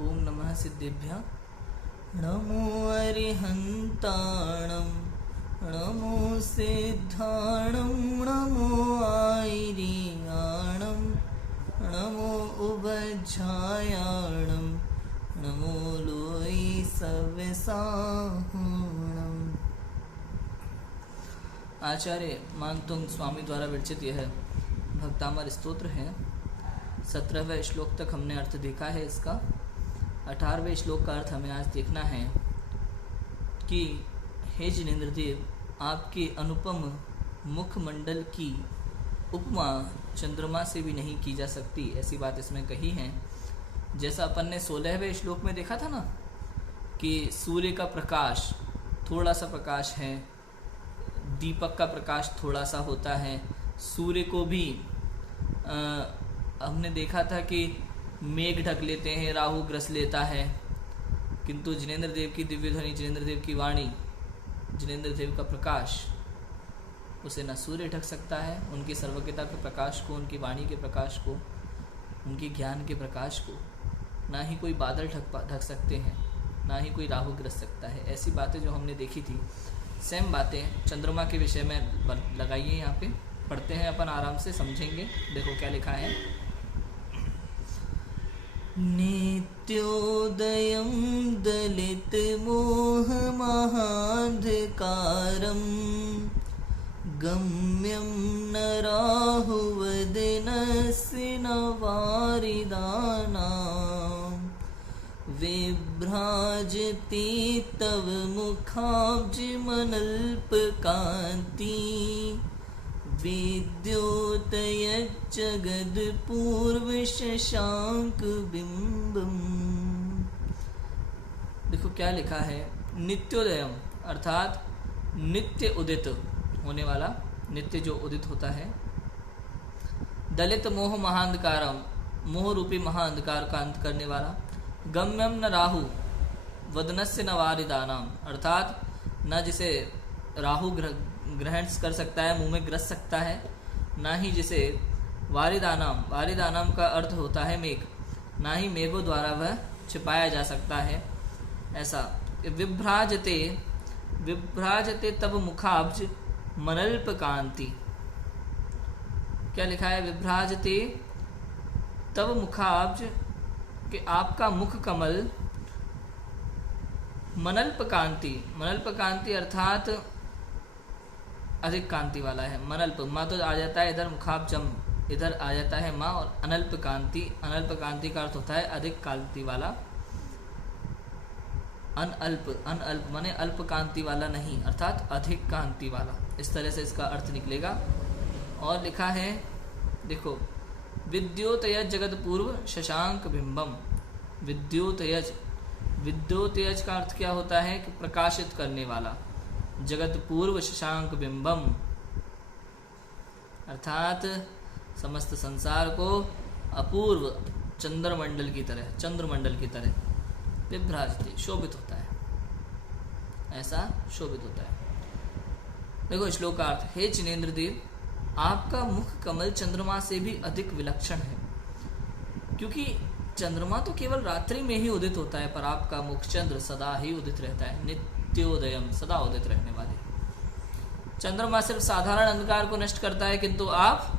ओम नमः सिद्धेभ्यः। नमो अरिहन्ताणं नमो सिद्धाणं नमो आयर्याणं नमो उभयजायाणं नमो लोई सव्यसाहणम्। आचार्य मानतुंग स्वामी द्वारा विरचित यह भक्तामर स्तोत्र है। 17वें श्लोक तक हमने अर्थ देखा है इसका। 18वें श्लोक का अर्थ हमें आज देखना है कि हे जिनेंद्र देव, आपके अनुपम मुखमंडल की उपमा चंद्रमा से भी नहीं की जा सकती, ऐसी बात इसमें कही है। जैसा अपन ने 16वें श्लोक में देखा था ना कि सूर्य का प्रकाश थोड़ा सा प्रकाश है, दीपक का प्रकाश थोड़ा सा होता है। सूर्य को भी हमने देखा था कि मेघ ढक लेते हैं, राहु ग्रस लेता है, किंतु जिनेंद्र देव की दिव्य ध्वनि, जिनेंद्र देव की वाणी, जिनेंद्र देव का प्रकाश, उसे न सूर्य ढक सकता है। उनकी सर्वज्ञता के प्रकाश को, उनकी वाणी के प्रकाश को, उनके ज्ञान के प्रकाश को ना ही कोई बादल ढक सकते हैं, ना ही कोई राहु ग्रस सकता है। ऐसी बातें जो हमने देखी थी, सेम बातें चंद्रमा के विषय में लगाइए। यहाँ पे पढ़ते हैं अपन, आराम से समझेंगे। देखो क्या लिखा है। नित्योदयं दलित मोह महांधकारं गम्यं न राहुवदनस्य न वारिदानां विभ्राजते तव मुखाब्जमनल्पकान्ति विद्योतयज्जगद्पूर्वशशाङ्कबिम्बम्। देखो क्या लिखा है। नित्योदयम अर्थात नित्य उदित होने वाला, नित्य जो उदित होता है। दलित मोह महांधकारम, मोह रूपी महाअंधकार का अंत करने वाला। गम्यम न राहु वदनस्य न वारिदानाम, अर्थात न जिसे राहु ग्रहण कर सकता है, मुंह में ग्रस सकता है, ना ही जिसे वारिदानाम, वारिदानाम का अर्थ होता है मेघ, ना ही मेघों द्वारा वह छिपाया जा सकता है। ऐसा विभ्राजते, विभ्राजते तब मुखाब्ज मनल्प कांति। क्या लिखा है। विभ्राजते तब मुखाब्ज, कि आपका मुख कमल मनल्प कांति, मनल्प कांति अर्थात अधिक कांति वाला है। मनल्प माँ तो आ जाता है इधर, मुखाब्जम इधर आ जाता है माँ, और अनल्प कांति, अनल्प कांति का अर्थ होता है अधिक कांति वाला। अनअल्प, अनअल्प माने अल्प कांति वाला नहीं, अर्थात अधिक कांति वाला। इस तरह से इसका अर्थ निकलेगा। और लिखा है देखो, विद्योतयज जगत पूर्व शशांक बिंबम। विद्योतयज, विद्योतयज का अर्थ क्या होता है कि प्रकाशित करने वाला। जगत पूर्व शशांक बिंबम अर्थात समस्त संसार को अपूर्व चंद्रमंडल की तरह, चंद्रमंडल की तरह विभ्राजते, शोभित होता है, ऐसा शोभित होता है। देखो श्लोकार्थ। हे जिनेंद्र देव, आपका मुख कमल चंद्रमा से भी अधिक विलक्षण है, क्योंकि चंद्रमा तो केवल रात्रि में ही उदित होता है, पर आपका मुख चंद्र सदा ही उदित रहता है। नित्योदयम, सदा उदित रहने वाले। चंद्रमा सिर्फ साधारण अंधकार को नष्ट करता है, किंतु आप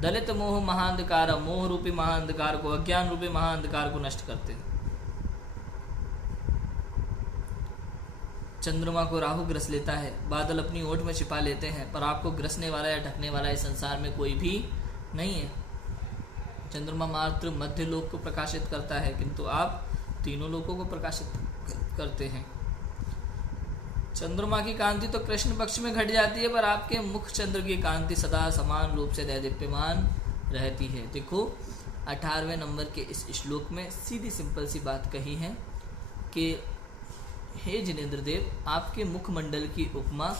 दलित मोह महाअंधकार, मोह रूपी महाअंधकार को, अज्ञान रूपी महाअंधकार को नष्ट करते हैं। चंद्रमा को राहु ग्रस लेता है, बादल अपनी ओट में छिपा लेते हैं, पर आपको ग्रसने वाला या ढकने वाला इस संसार में कोई भी नहीं है। चंद्रमा मात्र मध्य लोक को प्रकाशित करता है, किंतु आप तीनों लोकों को प्रकाशित करते हैं। चंद्रमा की कांति तो कृष्ण पक्ष में घट जाती है, पर आपके मुख चंद्र की कांति सदा समान रूप से दैदीप्यमान रहती है। देखो 18वें नंबर के इस श्लोक में सीधी सिंपल सी बात कही है कि हे जिनेंद्र देव, आपके मुखमंडल की उपमा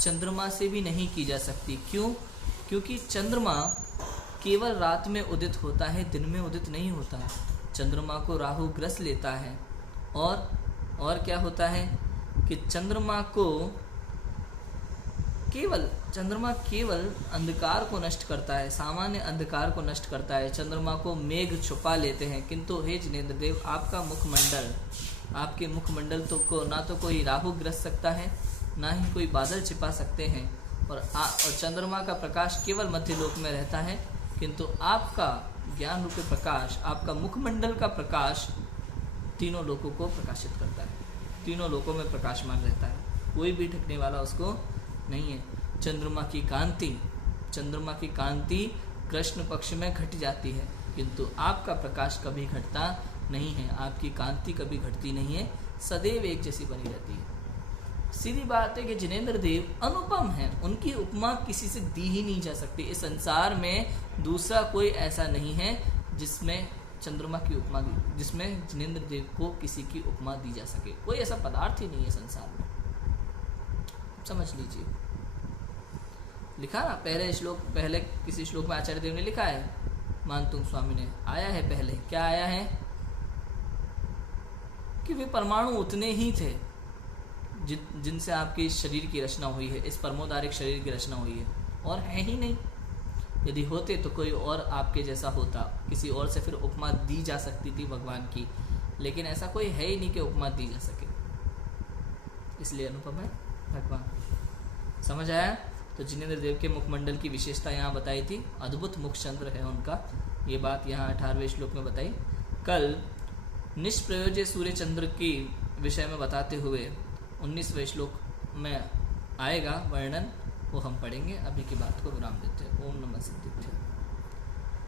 चंद्रमा से भी नहीं की जा सकती। क्यों? क्योंकि चंद्रमा केवल रात में उदित होता है, दिन में उदित नहीं होता है। चंद्रमा को राहु ग्रस लेता है, और क्या होता है कि चंद्रमा को चंद्रमा केवल अंधकार को नष्ट करता है, सामान्य अंधकार को नष्ट करता है। चंद्रमा को मेघ छुपा लेते हैं, किंतु हे जिनेंद्र देव, आपका मुखमंडल, आपके मुखमंडल तो को ना तो कोई राहु ग्रस्त सकता है, ना ही कोई बादल छिपा सकते हैं। और चंद्रमा का प्रकाश केवल मध्यलोक में रहता है, किंतु आपका ज्ञान रूपी प्रकाश, आपका मुखमंडल का प्रकाश तीनों लोकों को प्रकाशित करता है, तीनों लोकों में प्रकाशमान रहता है, कोई भी ढकने वाला उसको नहीं है। चंद्रमा की कांति कृष्ण पक्ष में घट जाती है, किंतु आपका प्रकाश कभी घटता नहीं है, आपकी कांति कभी घटती नहीं है, सदैव एक जैसी बनी रहती है। सीधी बात है कि जिनेंद्र देव अनुपम है, उनकी उपमा किसी से दी ही नहीं जा सकती। इस संसार में दूसरा कोई ऐसा नहीं है जिसमें चंद्रमा की उपमा दी, जिसमें जिनेंद्र देव को किसी की उपमा दी जा सके। कोई ऐसा पदार्थ ही नहीं है संसार में, समझ लीजिए। लिखा ना पहले किसी श्लोक में आचार्य देव ने लिखा है, मानतुंग स्वामी ने, आया है पहले, क्या आया है कि वे परमाणु उतने ही थे जिनसे आपकी शरीर की रचना हुई है, इस परमोदारिक शरीर की रचना हुई है, और है ही नहीं। यदि होते तो कोई और आपके जैसा होता, किसी और से फिर उपमा दी जा सकती थी भगवान की, लेकिन ऐसा कोई है ही नहीं कि उपमा दी जा सके, इसलिए अनुपम है भगवान। समझ आया? तो जिनेंद्र देव के मुखमंडल की विशेषता यहाँ बताई थी, अद्भुत मुखचंद्र है उनका, ये बात यहाँ 18वें श्लोक में बताई। कल निष्प्रयोज्य सूर्य चंद्र की विषय में बताते हुए 19वें श्लोक में आएगा वर्णन, वो हम पढ़ेंगे। अभी की बात को विराम देते हैं। ओम नमः सिद्धाय।